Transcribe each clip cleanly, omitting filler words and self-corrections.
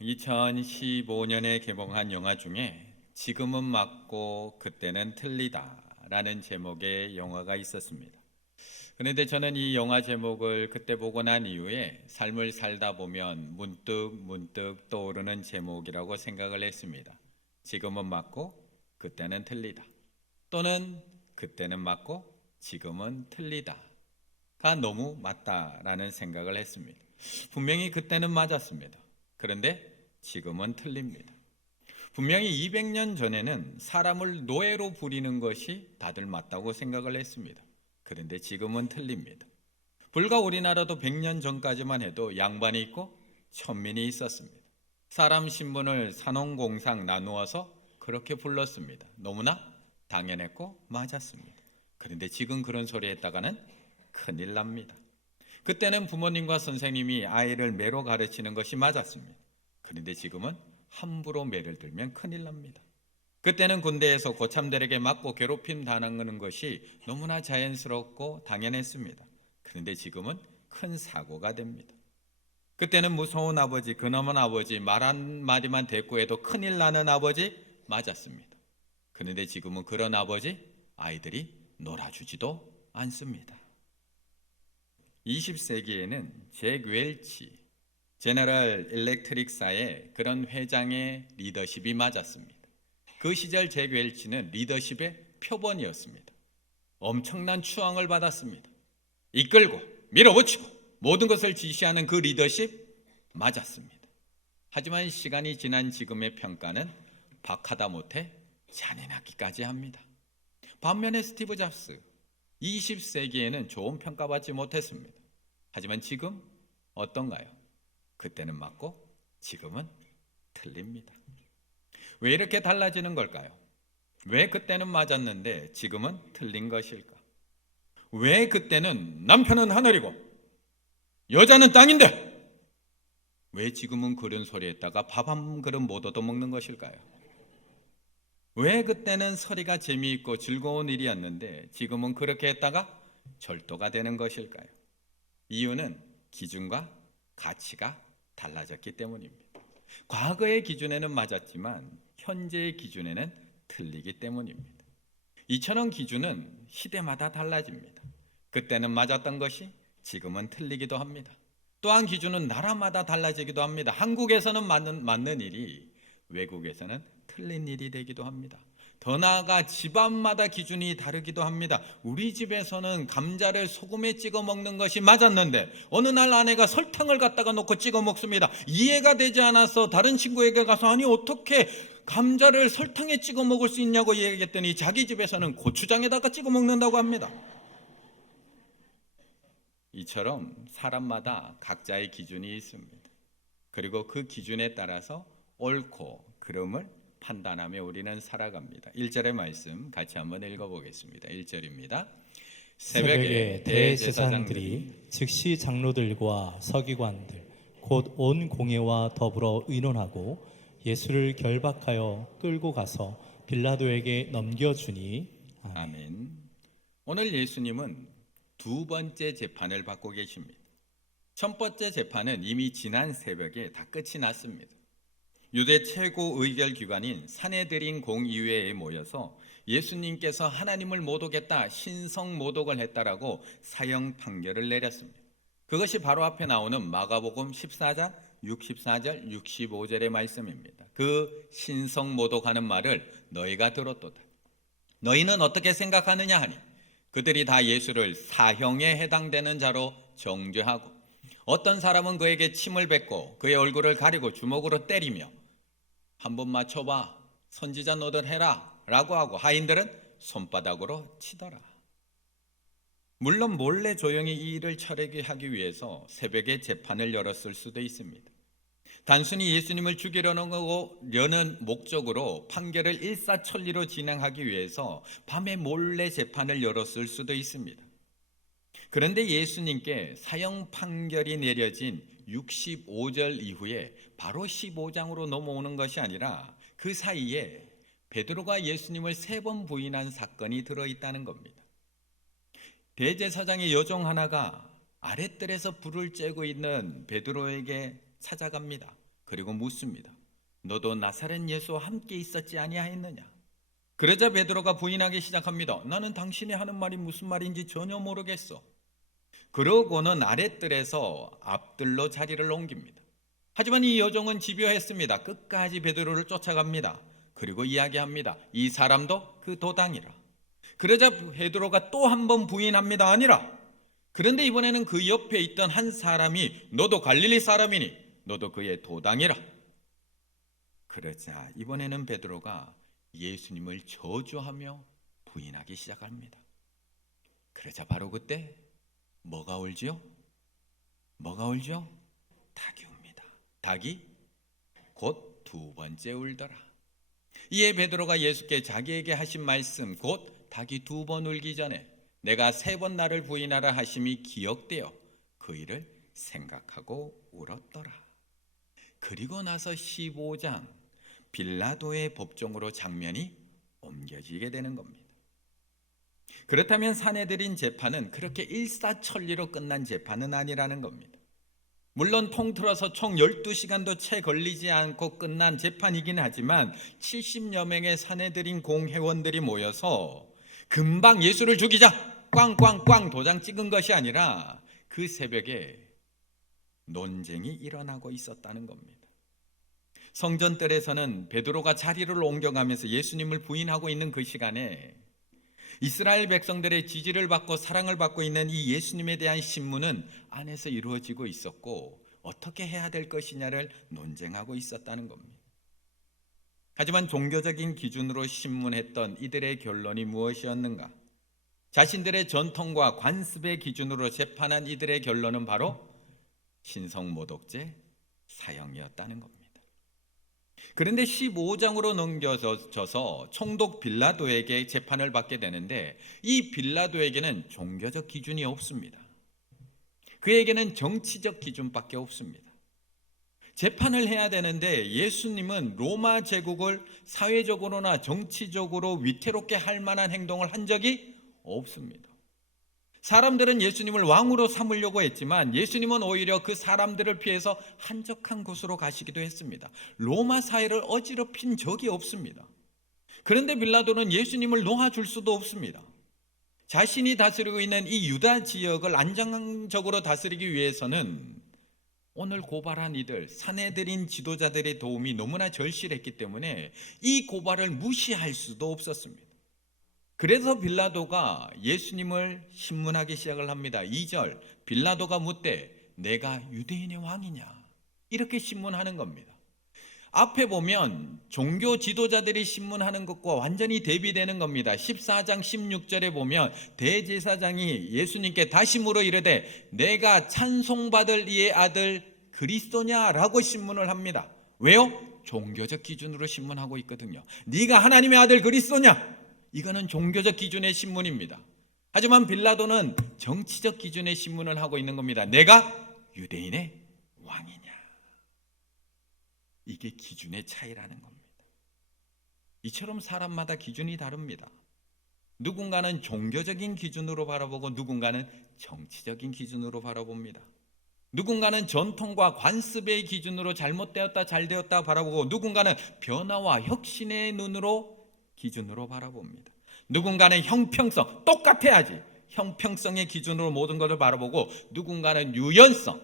2015년에 개봉한 영화 중에 지금은 맞고 그때는 틀리다 라는 제목의 영화가 있었습니다. 그런데 저는 이 영화 제목을 그때 보고 난 이후에 삶을 살다 보면 문득 떠오르는 제목이라고 생각을 했습니다. 지금은 맞고 그때는 틀리다, 또는 그때는 맞고 지금은 틀리다가 너무 맞다라는 생각을 했습니다. 분명히 그때는 맞았습니다. 그런데 지금은 틀립니다. 분명히 200년 전에는 사람을 노예로 부리는 것이 다들 맞다고 생각을 했습니다. 그런데 지금은 틀립니다. 불과 우리나라도 100년 전까지만 해도 양반이 있고 천민이 있었습니다. 사람 신분을 산업공상 나누어서 그렇게 불렀습니다. 너무나 당연했고 맞았습니다. 그런데 지금 그런 소리 했다가는 큰일 납니다. 그때는 부모님과 선생님이 아이를 매로 가르치는 것이 맞았습니다. 그런데 지금은 함부로 매를 들면 큰일 납니다. 그때는 군대에서 고참들에게 맞고 괴롭힘 당하는 것이 너무나 자연스럽고 당연했습니다. 그런데 지금은 큰 사고가 됩니다. 그때는 무서운 아버지, 근엄한 아버지, 말 한마디만 대꾸해도 큰일 나는 아버지 맞았습니다. 그런데 지금은 그런 아버지, 아이들이 놀아주지도 않습니다. 20세기에는 잭 웰치, 제너럴 일렉트릭사의 그런 회장의 리더십이 맞았습니다. 그 시절 잭 웰치는 리더십의 표본이었습니다. 엄청난 추앙을 받았습니다. 이끌고 밀어붙이고 모든 것을 지시하는 그 리더십 맞았습니다. 하지만 시간이 지난 지금의 평가는 박하다 못해 잔인하기까지 합니다. 반면에 스티브 잡스, 20세기에는 좋은 평가받지 못했습니다. 하지만 지금 어떤가요? 그때는 맞고 지금은 틀립니다. 왜 이렇게 달라지는 걸까요? 왜 그때는 맞았는데 지금은 틀린 것일까? 왜 그때는 남편은 하늘이고 여자는 땅인데 왜 지금은 그런 소리 했다가 밥 한 그릇 못 얻어먹는 것일까요? 왜 그때는 소리가 재미있고 즐거운 일이었는데 지금은 그렇게 했다가 절도가 되는 것일까요? 이유는 기준과 가치가 달라졌기 때문입니다. 과거의 기준에는 맞았지만 현재의 기준에는 틀리기 때문입니다. 이처럼 기준은 시대마다 달라집니다. 그때는 맞았던 것이 지금은 틀리기도 합니다. 또한 기준은 나라마다 달라지기도 합니다. 한국에서는 맞는 일이 외국에서는 틀린 일이 되기도 합니다. 더 나아가 집안마다 기준이 다르기도 합니다. 우리 집에서는 감자를 소금에 찍어 먹는 것이 맞았는데 어느 날 아내가 설탕을 갖다가 놓고 찍어 먹습니다. 이해가 되지 않아서 다른 친구에게 가서 아니 어떻게 감자를 설탕에 찍어 먹을 수 있냐고 얘기했더니 자기 집에서는 고추장에다가 찍어 먹는다고 합니다. 이처럼 사람마다 각자의 기준이 있습니다. 그리고 그 기준에 따라서 옳고 그름을 판단하며 우리는 살아갑니다. 1절의 말씀 같이 한번 읽어보겠습니다. 1절입니다. 새벽에 대제사장들이 즉시 장로들과 서기관들 곧 온 공회와 더불어 의논하고 예수를 결박하여 끌고 가서 빌라도에게 넘겨주니 아멘. 오늘 예수님은 두 번째 재판을 받고 계십니다. 첫 번째 재판은 이미 지난 새벽에 다 끝이 났습니다. 유대 최고 의결 기관인 산헤드린 공의회에 모여서 예수님께서 하나님을 모독했다, 신성 모독을 했다라고 사형 판결을 내렸습니다. 그것이 바로 앞에 나오는 마가복음 14장 64절 65절의 말씀입니다. 그 신성 모독하는 말을 너희가 들었도다. 너희는 어떻게 생각하느냐 하니 그들이 다 예수를 사형에 해당되는 자로 정죄하고 어떤 사람은 그에게 침을 뱉고 그의 얼굴을 가리고 주먹으로 때리며 한번 맞춰봐 선지자 노릇 해라 라고 하고 하인들은 손바닥으로 치더라. 물론 몰래 조용히 이 일을 처리하기 위해서 새벽에 재판을 열었을 수도 있습니다. 단순히 예수님을 죽이려는 목적으로 판결을 일사천리로 진행하기 위해서 밤에 몰래 재판을 열었을 수도 있습니다. 그런데 예수님께 사형 판결이 내려진 65절 이후에 바로 15장으로 넘어오는 것이 아니라 그 사이에 베드로가 예수님을 3번 부인한 사건이 들어있다는 겁니다. 대제사장의 여종 하나가 아랫뜰에서 불을 쬐고 있는 베드로에게 찾아갑니다. 그리고 묻습니다. 너도 나사렛 예수와 함께 있었지 아니하였느냐? 그러자 베드로가 부인하기 시작합니다. 나는 당신이 하는 말이 무슨 말인지 전혀 모르겠어. 그러고는 아랫뜰에서 앞뜰로 자리를 옮깁니다. 하지만 이 여종은 집요했습니다. 끝까지 베드로를 쫓아갑니다. 그리고 이야기합니다. 이 사람도 그 도당이라. 그러자 베드로가 또 한 번 부인합니다. 아니라. 그런데 이번에는 그 옆에 있던 한 사람이 너도 갈릴리 사람이니 너도 그의 도당이라. 그러자 이번에는 베드로가 예수님을 저주하며 부인하기 시작합니다. 그러자 바로 그때 뭐가 울지요? 뭐가 울죠? 닭이 웁니다. 닭이 곧 두 번째 울더라. 이에 베드로가 예수께 자기에게 하신 말씀 곧 닭이 두 번 울기 전에 내가 세 번 나를 부인하라 하심이 기억되어 그 일을 생각하고 울었더라. 그리고 나서 15장 빌라도의 법정으로 장면이 옮겨지게 되는 겁니다. 그렇다면 사내들인 재판은 그렇게 일사천리로 끝난 재판은 아니라는 겁니다. 물론 통틀어서 총 12시간도 채 걸리지 않고 끝난 재판이긴 하지만 70여 명의 사내들인 공회원들이 모여서 금방 예수를 죽이자 꽝꽝꽝 도장 찍은 것이 아니라 그 새벽에 논쟁이 일어나고 있었다는 겁니다. 성전뜰에서는 베드로가 자리를 옮겨가면서 예수님을 부인하고 있는 그 시간에 이스라엘 백성들의 지지를 받고 사랑을 받고 있는 이 예수님에 대한 신문은 안에서 이루어지고 있었고 어떻게 해야 될 것이냐를 논쟁하고 있었다는 겁니다. 하지만 종교적인 기준으로 신문했던 이들의 결론이 무엇이었는가? 자신들의 전통과 관습의 기준으로 재판한 이들의 결론은 바로 신성모독죄 사형이었다는 겁니다. 그런데 15장으로 넘겨져서 총독 빌라도에게 재판을 받게 되는데 이 빌라도에게는 종교적 기준이 없습니다. 그에게는 정치적 기준밖에 없습니다. 재판을 해야 되는데 예수님은 로마 제국을 사회적으로나 정치적으로 위태롭게 할 만한 행동을 한 적이 없습니다. 사람들은 예수님을 왕으로 삼으려고 했지만 예수님은 오히려 그 사람들을 피해서 한적한 곳으로 가시기도 했습니다. 로마 사회를 어지럽힌 적이 없습니다. 그런데 빌라도는 예수님을 놓아줄 수도 없습니다. 자신이 다스리고 있는 이 유다 지역을 안정적으로 다스리기 위해서는 오늘 고발한 이들 사내들인 지도자들의 도움이 너무나 절실했기 때문에 이 고발을 무시할 수도 없었습니다. 그래서 빌라도가 예수님을 신문하기 시작을 합니다. 2절 빌라도가 묻되 내가 유대인의 왕이냐 이렇게 신문하는 겁니다. 앞에 보면 종교 지도자들이 신문하는 것과 완전히 대비되는 겁니다. 14장 16절에 보면 대제사장이 예수님께 다시 물어 이르되 내가 찬송받을 이의 아들 그리스도냐라고 신문을 합니다. 왜요? 종교적 기준으로 신문하고 있거든요. 네가 하나님의 아들 그리스도냐? 이거는 종교적 기준의 신문입니다. 하지만 빌라도는 정치적 기준의 신문을 하고 있는 겁니다. 내가 유대인의 왕이냐? 이게 기준의 차이라는 겁니다. 이처럼 사람마다 기준이 다릅니다. 누군가는 종교적인 기준으로 바라보고 누군가는 정치적인 기준으로 바라봅니다. 누군가는 전통과 관습의 기준으로 잘못되었다 잘되었다 바라보고 누군가는 변화와 혁신의 눈으로 기준으로 바라봅니다. 누군가는 형평성, 똑같아야지 형평성의 기준으로 모든 것을 바라보고 누군가는 유연성,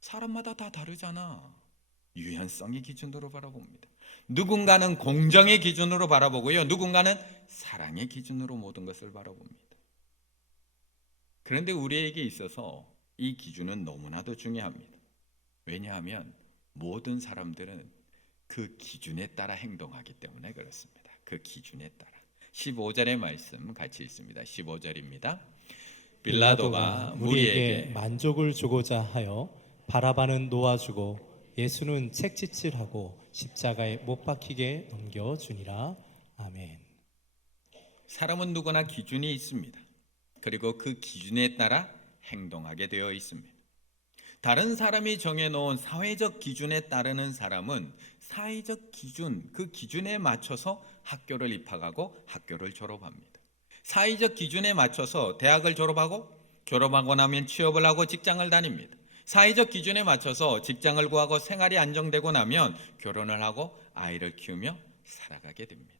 사람마다 다 다르잖아. 유연성의 기준으로 바라봅니다. 누군가는 공정의 기준으로 바라보고요. 누군가는 사랑의 기준으로 모든 것을 바라봅니다. 그런데 우리에게 있어서 이 기준은 너무나도 중요합니다. 왜냐하면 모든 사람들은 그 기준에 따라 행동하기 때문에 그렇습니다. 그 기준에 따라. 15절의 말씀 같이 읽습니다. 15절입니다. 빌라도가 무리에게 만족을 주고자 하여 바라바는 놓아주고 예수는 책짓질하고 십자가에 못 박히게 넘겨주니라. 아멘. 사람은 누구나 기준이 있습니다. 그리고 그 기준에 따라 행동하게 되어 있습니다. 다른 사람이 정해놓은 사회적 기준에 따르는 사람은 사회적 기준, 그 기준에 맞춰서 학교를 입학하고 학교를 졸업합니다. 사회적 기준에 맞춰서 대학을 졸업하고 나면 취업을 하고 직장을 다닙니다. 사회적 기준에 맞춰서 직장을 구하고 생활이 안정되고 나면 결혼을 하고 아이를 키우며 살아가게 됩니다.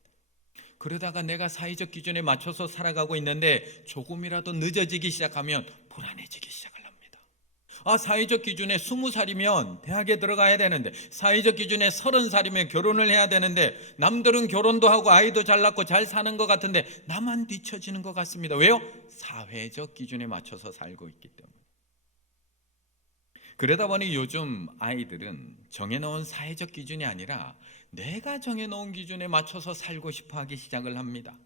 그러다가 내가 사회적 기준에 맞춰서 살아가고 있는데 조금이라도 늦어지기 시작하면 불안해지기 시작을 합니다. 사회적 기준에 20살이면 대학에 들어가야 되는데, 사회적 기준에 30살이면 결혼을 해야 되는데, 남들은 결혼도 하고 아이도 잘 낳고 잘 사는 것 같은데 나만 뒤처지는 것 같습니다. 왜요? 사회적 기준에 맞춰서 살고 있기 때문에. 그러다 보니 요즘 아이들은 정해놓은 사회적 기준이 아니라 내가 정해놓은 기준에 맞춰서 살고 싶어 하기 시작을 합니다.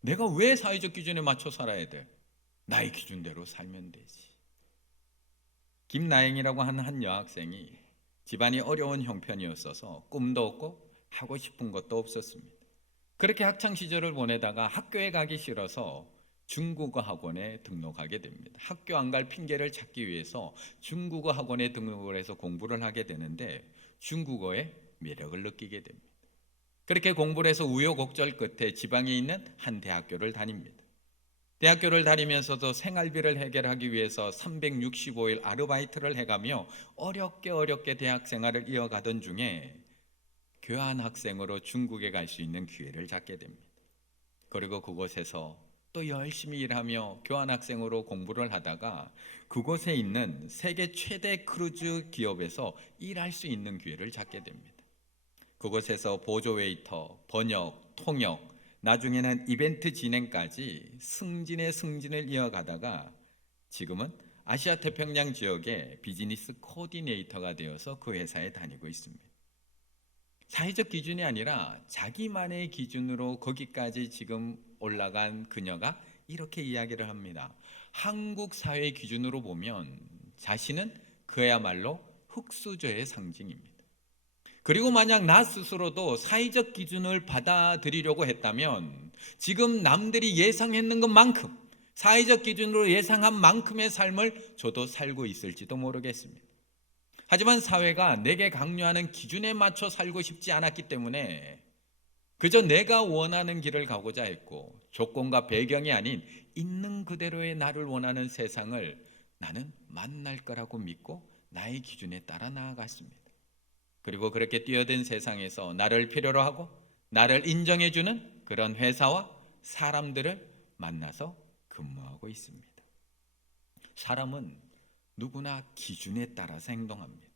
내가 왜 사회적 기준에 맞춰 살아야 돼? 나의 기준대로 살면 되지. 김나영이라고 하는 한 여학생이 집안이 어려운 형편이었어서 꿈도 없고 하고 싶은 것도 없었습니다. 그렇게 학창시절을 보내다가 학교에 가기 싫어서 중국어 학원에 등록하게 됩니다. 학교 안 갈 핑계를 찾기 위해서 중국어 학원에 등록을 해서 공부를 하게 되는데 중국어의 매력을 느끼게 됩니다. 그렇게 공부를 해서 우여곡절 끝에 지방에 있는 한 대학교를 다닙니다. 대학교를 다니면서도 생활비를 해결하기 위해서 365일 아르바이트를 해가며 어렵게 대학 생활을 이어가던 중에 교환학생으로 중국에 갈 수 있는 기회를 잡게 됩니다. 그리고 그곳에서 또 열심히 일하며 교환학생으로 공부를 하다가 그곳에 있는 세계 최대 크루즈 기업에서 일할 수 있는 기회를 잡게 됩니다. 그곳에서 보조 웨이터, 번역, 통역, 나중에는 이벤트 진행까지 승진의 승진을 이어가다가 지금은 아시아 태평양 지역의 비즈니스 코디네이터가 되어서 그 회사에 다니고 있습니다. 사회적 기준이 아니라 자기만의 기준으로 거기까지 지금 올라간 그녀가 이렇게 이야기를 합니다. 한국 사회 기준으로 보면 자신은 그야말로 흙수저의 상징입니다. 그리고 만약 나 스스로도 사회적 기준을 받아들이려고 했다면 지금 남들이 예상했는 것만큼, 사회적 기준으로 예상한 만큼의 삶을 저도 살고 있을지도 모르겠습니다. 하지만 사회가 내게 강요하는 기준에 맞춰 살고 싶지 않았기 때문에 그저 내가 원하는 길을 가고자 했고, 조건과 배경이 아닌 있는 그대로의 나를 원하는 세상을 나는 만날 거라고 믿고 나의 기준에 따라 나아갔습니다. 그리고 그렇게 뛰어든 세상에서 나를 필요로 하고 나를 인정해주는 그런 회사와 사람들을 만나서 근무하고 있습니다. 사람은 누구나 기준에 따라서 행동합니다.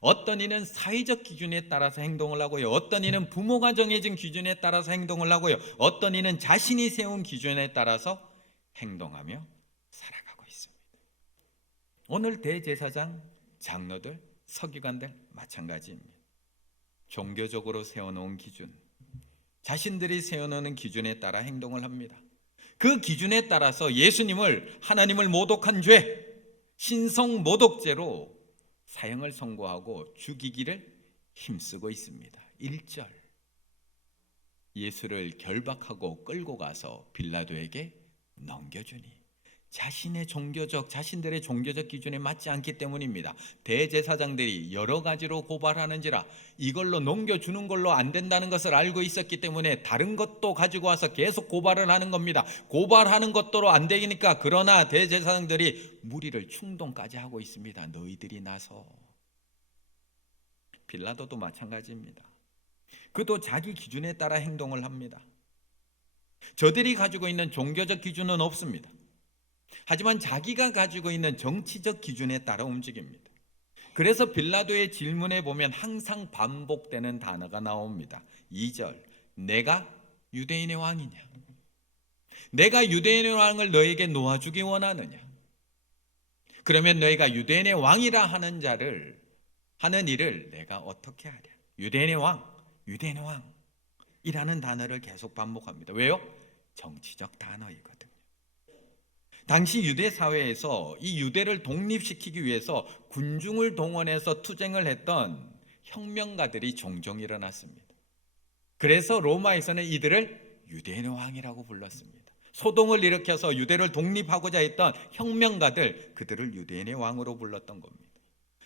어떤 이는 사회적 기준에 따라서 행동을 하고요. 어떤 이는 부모가 정해진 기준에 따라서 행동을 하고요. 어떤 이는 자신이 세운 기준에 따라서 행동하며 살아가고 있습니다. 오늘 대제사장, 장로들, 서기관들 마찬가지입니다. 종교적으로 세워놓은 기준, 자신들이 세워놓은 기준에 따라 행동을 합니다. 그 기준에 따라서 예수님을, 하나님을 모독한 죄, 신성 모독죄로 사형을 선고하고 죽이기를 힘쓰고 있습니다. 1절, 예수를 결박하고 끌고 가서 빌라도에게 넘겨주니 자신들의 종교적 기준에 맞지 않기 때문입니다. 대제사장들이 여러 가지로 고발하는지라 이걸로 넘겨주는 걸로 안 된다는 것을 알고 있었기 때문에 다른 것도 가지고 와서 계속 고발을 하는 겁니다. 고발하는 것도로 안 되니까 그러나 대제사장들이 무리를 충동까지 하고 있습니다. 너희들이 나서. 빌라도도 마찬가지입니다. 그도 자기 기준에 따라 행동을 합니다. 저들이 가지고 있는 종교적 기준은 없습니다. 하지만 자기가 가지고 있는 정치적 기준에 따라 움직입니다. 그래서 빌라도의 질문에 보면 항상 반복되는 단어가 나옵니다. 2절, 내가 유대인의 왕이냐? 내가 유대인의 왕을 너에게 놓아주기 원하느냐? 그러면 너희가 유대인의 왕이라 하는 일을 내가 어떻게 하랴? 유대인의 왕이라는 단어를 계속 반복합니다. 왜요? 정치적 단어이거든요. 당시 유대 사회에서 이 유대를 독립시키기 위해서 군중을 동원해서 투쟁을 했던 혁명가들이 종종 일어났습니다. 그래서 로마에서는 이들을 유대인의 왕이라고 불렀습니다. 소동을 일으켜서 유대를 독립하고자 했던 혁명가들, 그들을 유대인의 왕으로 불렀던 겁니다.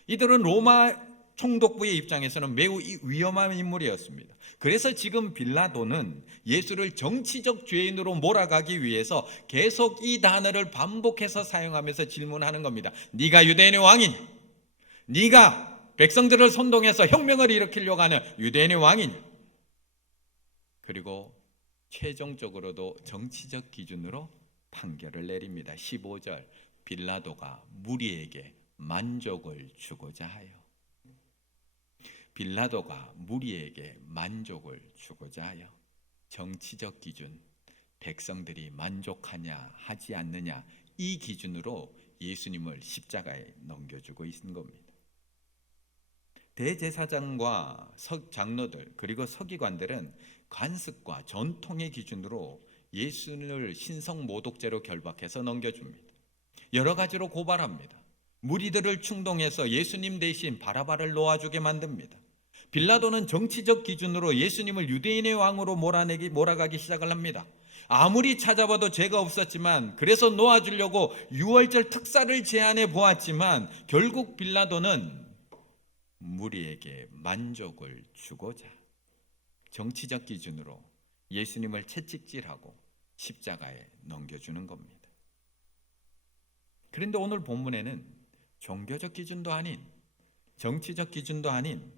이들은 로마 총독부의 입장에서는 매우 위험한 인물이었습니다. 그래서 지금 빌라도는 예수를 정치적 죄인으로 몰아가기 위해서 계속 이 단어를 반복해서 사용하면서 질문하는 겁니다. 네가 유대인의 왕이냐? 네가 백성들을 선동해서 혁명을 일으키려고 하는 유대인의 왕이냐? 그리고 최종적으로도 정치적 기준으로 판결을 내립니다. 15절, 빌라도가 무리에게 만족을 주고자 하여. 빌라도가 무리에게 만족을 주고자 하여. 정치적 기준, 백성들이 만족하냐 하지 않느냐, 이 기준으로 예수님을 십자가에 넘겨주고 있는 겁니다. 대제사장과 장로들 그리고 서기관들은 관습과 전통의 기준으로 예수를 신성모독죄로 결박해서 넘겨줍니다. 여러 가지로 고발합니다. 무리들을 충동해서 예수님 대신 바라바를 놓아주게 만듭니다. 빌라도는 정치적 기준으로 예수님을 유대인의 왕으로 몰아가기 시작을 합니다. 아무리 찾아봐도 죄가 없었지만 그래서 놓아주려고 유월절 특사를 제안해 보았지만 결국 빌라도는 무리에게 만족을 주고자 정치적 기준으로 예수님을 채찍질하고 십자가에 넘겨주는 겁니다. 그런데 오늘 본문에는 종교적 기준도 아닌 정치적 기준도 아닌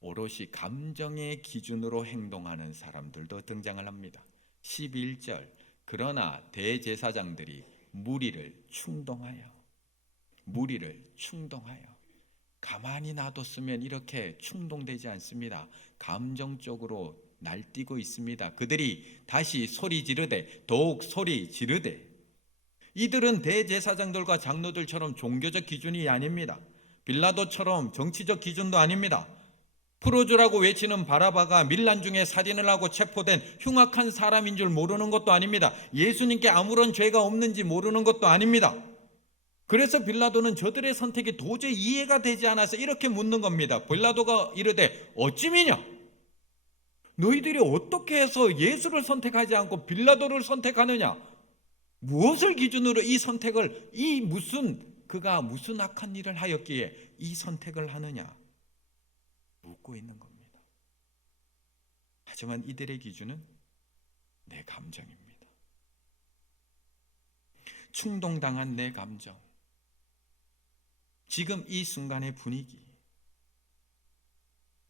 오롯이 감정의 기준으로 행동하는 사람들도 등장을 합니다. 11절, 그러나 대제사장들이 무리를 충동하여 가만히 놔뒀으면 이렇게 충동되지 않습니다. 감정적으로 날뛰고 있습니다. 그들이 다시 소리 지르되 더욱 소리 지르되. 이들은 대제사장들과 장로들처럼 종교적 기준이 아닙니다. 빌라도처럼 정치적 기준도 아닙니다. 풀어주라고 외치는 바라바가 밀란 중에 살인을 하고 체포된 흉악한 사람인 줄 모르는 것도 아닙니다. 예수님께 아무런 죄가 없는지 모르는 것도 아닙니다. 그래서 빌라도는 저들의 선택이 도저히 이해가 되지 않아서 이렇게 묻는 겁니다. 빌라도가 이르되 어찌미냐? 너희들이 어떻게 해서 예수를 선택하지 않고 빌라도를 선택하느냐? 무엇을 기준으로 이 선택을, 그가 무슨 악한 일을 하였기에 이 선택을 하느냐? 묻고 있는 겁니다. 하지만 이들의 기준은 내 감정입니다. 충동당한 내 감정, 지금 이 순간의 분위기,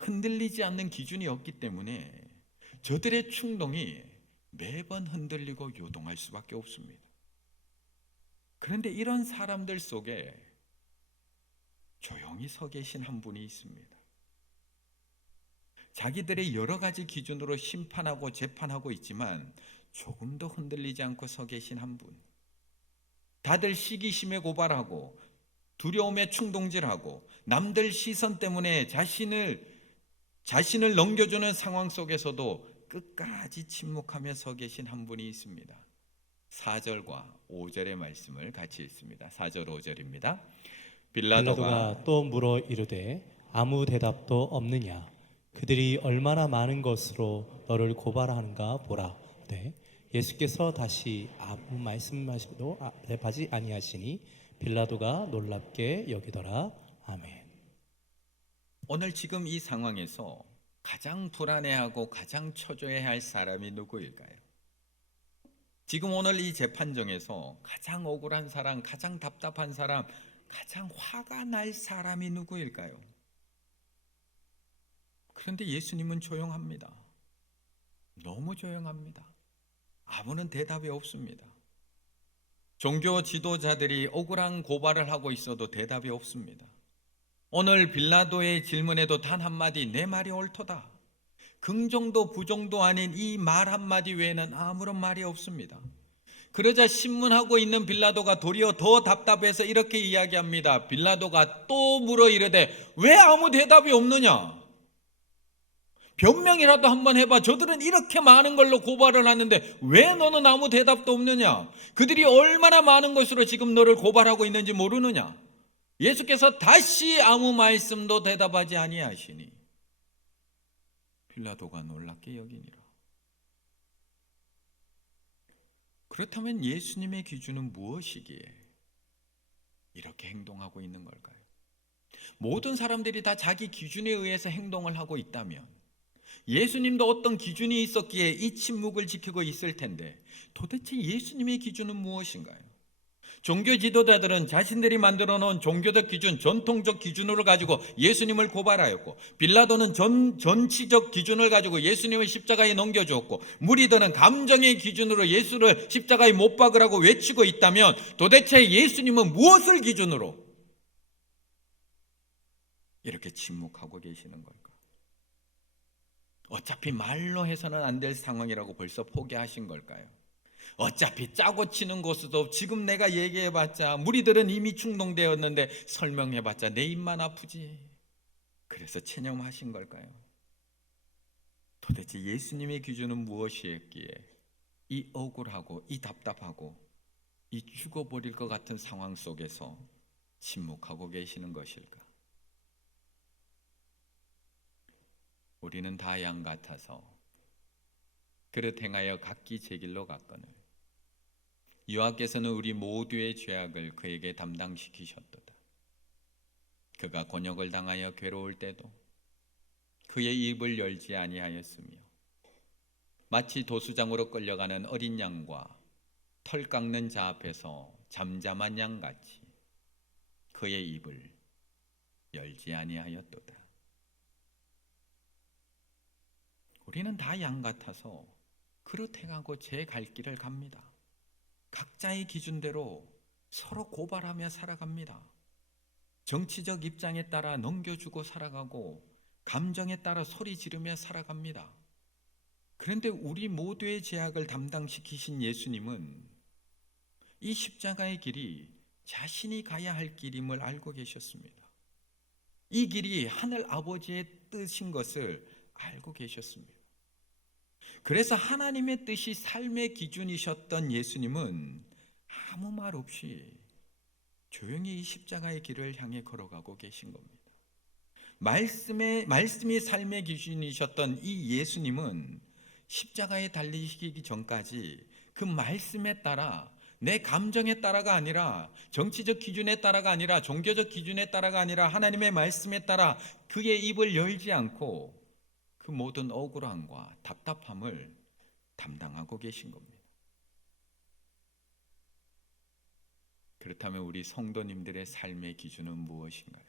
흔들리지 않는 기준이 없기 때문에 저들의 충동이 매번 흔들리고 요동할 수밖에 없습니다. 그런데 이런 사람들 속에 조용히 서 계신 한 분이 있습니다. 자기들의 여러 가지 기준으로 심판하고 재판하고 있지만 조금도 흔들리지 않고 서 계신 한 분. 다들 시기심에 고발하고 두려움에 충동질하고 남들 시선 때문에 자신을 넘겨주는 상황 속에서도 끝까지 침묵하며 서 계신 한 분이 있습니다. 4절과 5절의 말씀을 같이 읽습니다. 4절 5절입니다. 빌라도가 또 물어 이르되 아무 대답도 없느냐? 그들이 얼마나 많은 것으로 너를 고발하는가 보라. 네. 예수께서 다시 아무 말씀하시도 대답하지 아니하시니 빌라도가 놀랍게 여기더라. 아멘. 오늘 지금 이 상황에서 가장 불안해하고 가장 초조해야 할 사람이 누구일까요? 지금 오늘 이 재판정에서 가장 억울한 사람, 가장 답답한 사람, 가장 화가 날 사람이 누구일까요? 그런데 예수님은 조용합니다. 너무 조용합니다. 아무런 대답이 없습니다. 종교 지도자들이 억울한 고발을 하고 있어도 대답이 없습니다. 오늘 빌라도의 질문에도 단 한마디 내 말이 옳도다. 긍정도 부정도 아닌 이 말 한마디 외에는 아무런 말이 없습니다. 그러자 신문하고 있는 빌라도가 도리어 더 답답해서 이렇게 이야기합니다. 빌라도가 또 물어 이르되 왜 아무 대답이 없느냐? 변명이라도 한번 해봐. 저들은 이렇게 많은 걸로 고발을 하는데 왜 너는 아무 대답도 없느냐? 그들이 얼마나 많은 것으로 지금 너를 고발하고 있는지 모르느냐? 예수께서 다시 아무 말씀도 대답하지 아니하시니 빌라도가 놀랍게 여기니라. 그렇다면 예수님의 기준은 무엇이기에 이렇게 행동하고 있는 걸까요? 모든 사람들이 다 자기 기준에 의해서 행동을 하고 있다면 예수님도 어떤 기준이 있었기에 이 침묵을 지키고 있을 텐데 도대체 예수님의 기준은 무엇인가요? 종교 지도자들은 자신들이 만들어 놓은 종교적 기준, 전통적 기준으로 가지고 예수님을 고발하였고, 빌라도는 정치적 기준을 가지고 예수님을 십자가에 넘겨주었고, 무리들은 감정의 기준으로 예수를 십자가에 못 박으라고 외치고 있다면 도대체 예수님은 무엇을 기준으로 이렇게 침묵하고 계시는 걸까? 어차피 말로 해서는 안 될 상황이라고 벌써 포기하신 걸까요? 어차피 짜고 치는 곳에도 지금 내가 얘기해봤자 무리들은 이미 충동되었는데 설명해봤자 내 입만 아프지. 그래서 체념하신 걸까요? 도대체 예수님의 기준은 무엇이었기에 이 억울하고 이 답답하고 이 죽어버릴 것 같은 상황 속에서 침묵하고 계시는 것일까? 우리는 다 양 같아서 그릇 행하여 각기 제 길로 갔거늘 여호와께서는 우리 모두의 죄악을 그에게 담당시키셨도다. 그가 곤욕을 당하여 괴로울 때도 그의 입을 열지 아니하였으며 마치 도수장으로 끌려가는 어린 양과 털 깎는 자 앞에서 잠잠한 양같이 그의 입을 열지 아니하였도다. 우리는 다 양 같아서 그릇 행하고 제 갈 길을 갑니다. 각자의 기준대로 서로 고발하며 살아갑니다. 정치적 입장에 따라 넘겨주고 살아가고 감정에 따라 소리 지르며 살아갑니다. 그런데 우리 모두의 죄악을 담당시키신 예수님은 이 십자가의 길이 자신이 가야 할 길임을 알고 계셨습니다. 이 길이 하늘 아버지의 뜻인 것을 알고 계셨습니다. 그래서 하나님의 뜻이 삶의 기준이셨던 예수님은 아무 말 없이 조용히 이 십자가의 길을 향해 걸어가고 계신 겁니다. 말씀이 삶의 기준이셨던 이 예수님은 십자가에 달리시기 전까지 그 말씀에 따라 내 감정에 따라가 아니라 정치적 기준에 따라가 아니라 종교적 기준에 따라가 아니라 하나님의 말씀에 따라 그의 입을 열지 않고 그 모든 억울함과 답답함을 담당하고 계신 겁니다. 그렇다면 우리 성도님들의 삶의 기준은 무엇인가요?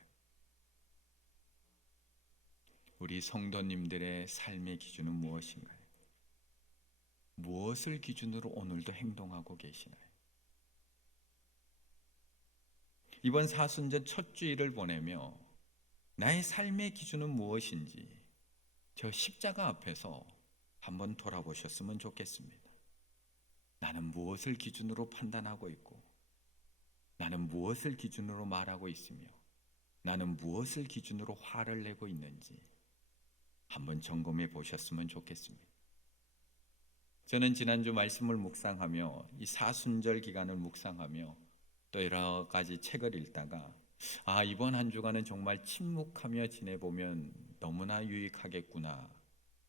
우리 성도님들의 삶의 기준은 무엇인가요? 무엇을 기준으로 오늘도 행동하고 계시나요? 이번 사순절 첫 주일을 보내며 나의 삶의 기준은 무엇인지 저 십자가 앞에서 한번 돌아보셨으면 좋겠습니다. 나는 무엇을 기준으로 판단하고 있고, 나는 무엇을 기준으로 말하고 있으며, 나는 무엇을 기준으로 화를 내고 있는지 한번 점검해 보셨으면 좋겠습니다. 저는 지난주 말씀을 묵상하며 이 사순절 기간을 묵상하며 또 여러 가지 책을 읽다가 이번 한 주간은 정말 침묵하며 지내보면 너무나 유익하겠구나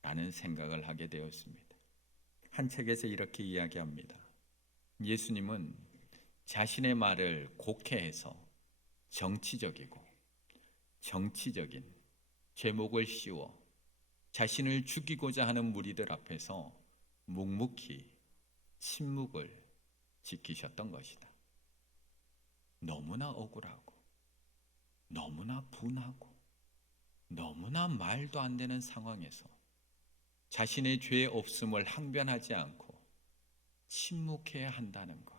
라는 생각을 하게 되었습니다. 한 책에서 이렇게 이야기합니다. 예수님은 자신의 말을 곡해해서 정치적이고 정치적인 제목을 씌워 자신을 죽이고자 하는 무리들 앞에서 묵묵히 침묵을 지키셨던 것이다. 너무나 억울하고 너무나 분하고 너무나 말도 안 되는 상황에서 자신의 죄 없음을 항변하지 않고 침묵해야 한다는 것.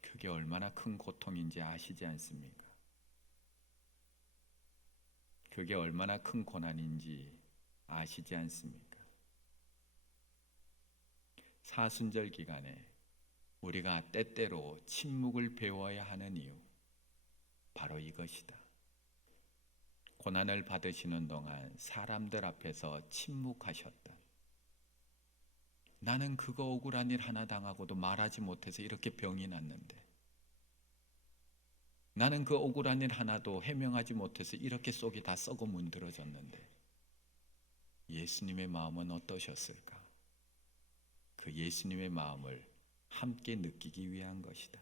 그게 얼마나 큰 고통인지 아시지 않습니까? 그게 얼마나 큰 고난인지 아시지 않습니까? 사순절 기간에 우리가 때때로 침묵을 배워야 하는 이유, 바로 이것이다. 고난을 받으시는 동안 사람들 앞에서 침묵하셨던, 나는 그거 억울한 일 하나 당하고도 말하지 못해서 이렇게 병이 났는데, 나는 그 억울한 일 하나도 해명하지 못해서 이렇게 속이 다 썩어 문드러졌는데 예수님의 마음은 어떠셨을까? 그 예수님의 마음을 함께 느끼기 위한 것이다.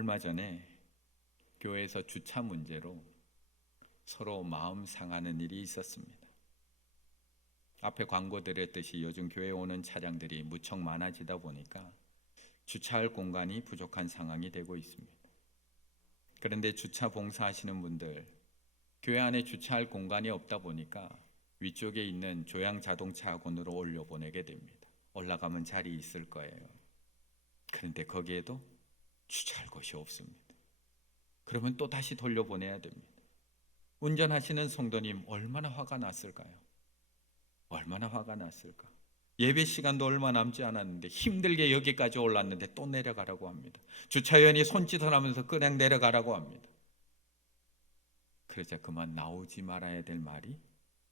얼마 전에 교회에서 주차 문제로 서로 마음 상하는 일이 있었습니다. 앞에 광고 드렸듯이 요즘 교회에 오는 차량들이 무척 많아지다 보니까 주차할 공간이 부족한 상황이 되고 있습니다. 그런데 주차 봉사하시는 분들, 교회 안에 주차할 공간이 없다 보니까 위쪽에 있는 조양 자동차 학원으로 올려보내게 됩니다. 올라가면 자리 있을 거예요. 그런데 거기에도 주차할 곳이 없습니다. 그러면 또 다시 돌려보내야 됩니다. 운전하시는 성도님 얼마나 화가 났을까요? 얼마나 화가 났을까? 예배 시간도 얼마 남지 않았는데 힘들게 여기까지 올랐는데 또 내려가라고 합니다. 주차위원이 손짓을 하면서 그냥 내려가라고 합니다. 그러자 그만 나오지 말아야 될 말이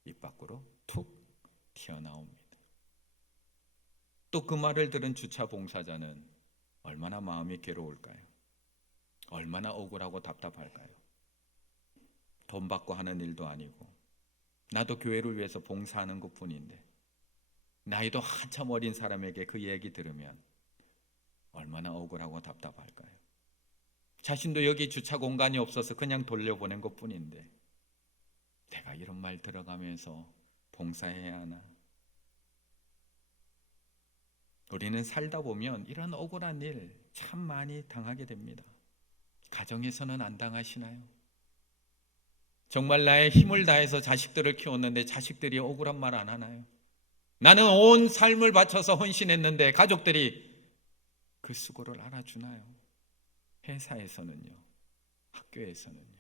입 밖으로 툭 튀어나옵니다. 또 그 말을 들은 주차 봉사자는 얼마나 마음이 괴로울까요? 얼마나 억울하고 답답할까요? 돈 받고 하는 일도 아니고 나도 교회를 위해서 봉사하는 것뿐인데 나이도 한참 어린 사람에게 그 얘기 들으면 얼마나 억울하고 답답할까요? 자신도 여기 주차 공간이 없어서 그냥 돌려보낸 것뿐인데 내가 이런 말 들어가면서 봉사해야 하나? 우리는 살다 보면 이런 억울한 일 참 많이 당하게 됩니다. 가정에서는 안 당하시나요? 정말 나의 힘을 다해서 자식들을 키웠는데 자식들이 억울한 말 안 하나요? 나는 온 삶을 바쳐서 헌신했는데 가족들이 그 수고를 알아주나요? 회사에서는요, 학교에서는요,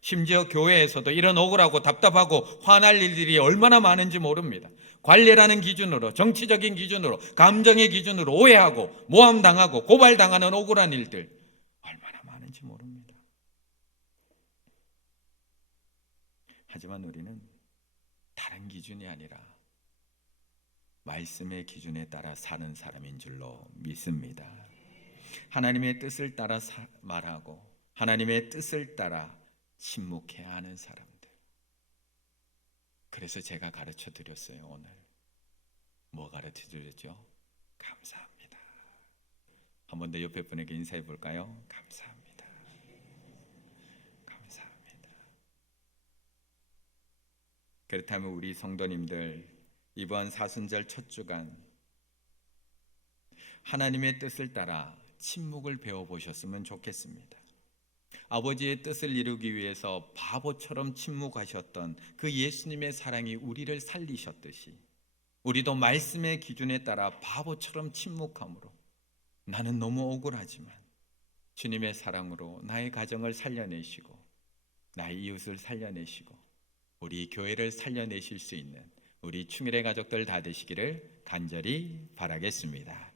심지어 교회에서도 이런 억울하고 답답하고 화날 일들이 얼마나 많은지 모릅니다. 관례라는 기준으로, 정치적인 기준으로, 감정의 기준으로 오해하고 모함당하고 고발당하는 억울한 일들 얼마나 많은지 모릅니다. 하지만 우리는 다른 기준이 아니라 말씀의 기준에 따라 사는 사람인 줄로 믿습니다. 하나님의 뜻을 따라 말하고 하나님의 뜻을 따라 침묵해야 하는 사람들. 그래서 제가 가르쳐 드렸어요. 오늘 뭐 가르쳐 드렸죠? 감사합니다. 한 번 더 옆에 분에게 인사해 볼까요? 감사합니다. 감사합니다. 그렇다면 우리 성도님들 이번 사순절 첫 주간 하나님의 뜻을 따라 침묵을 배워보셨으면 좋겠습니다. 아버지의 뜻을 이루기 위해서 바보처럼 침묵하셨던 그 예수님의 사랑이 우리를 살리셨듯이 우리도 말씀의 기준에 따라 바보처럼 침묵함으로 나는 너무 억울하지만 주님의 사랑으로 나의 가정을 살려내시고 나의 이웃을 살려내시고 우리 교회를 살려내실 수 있는 우리 충일의 가족들 다 되시기를 간절히 바라겠습니다.